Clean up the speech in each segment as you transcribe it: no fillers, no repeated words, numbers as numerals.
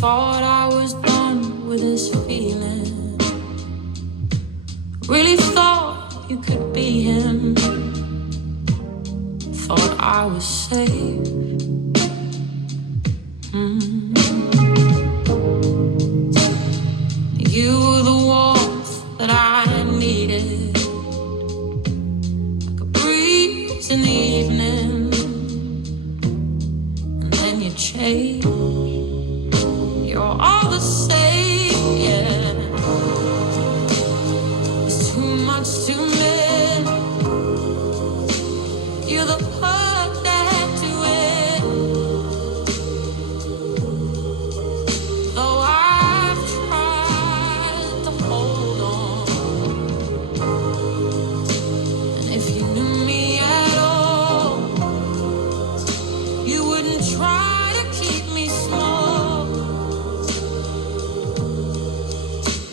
thought I was done with this feeling. Really thought you could be him. Thought I was safe. You were the warmth that I needed, like a breeze in the evening. And then you changed. You're all the same, yeah. It's too much to miss. You're the part that do it. Though I've tried to hold on, and if you knew me at all, you wouldn't try to keep me small.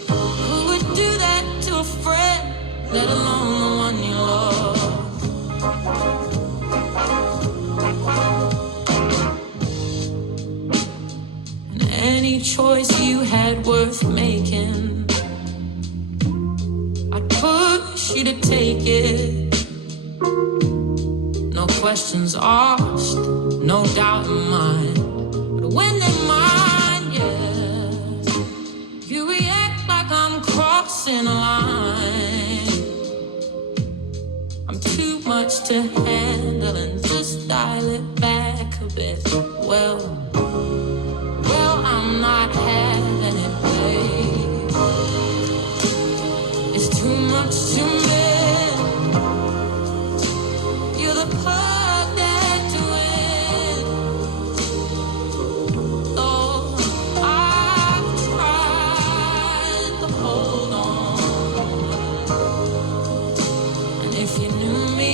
Who would do that to a friend, let alone the one you love? And any choice you had worth making, I'd push you to take it. No questions asked, no doubt in mind. But when they're mine, yeah, you react like I'm crossing a line. I'm too much to handle and just dial it back a bit. Well, I'm not having it, babe. It's too much to miss. You're the part that do it. Oh, I've tried to hold on, and if you knew me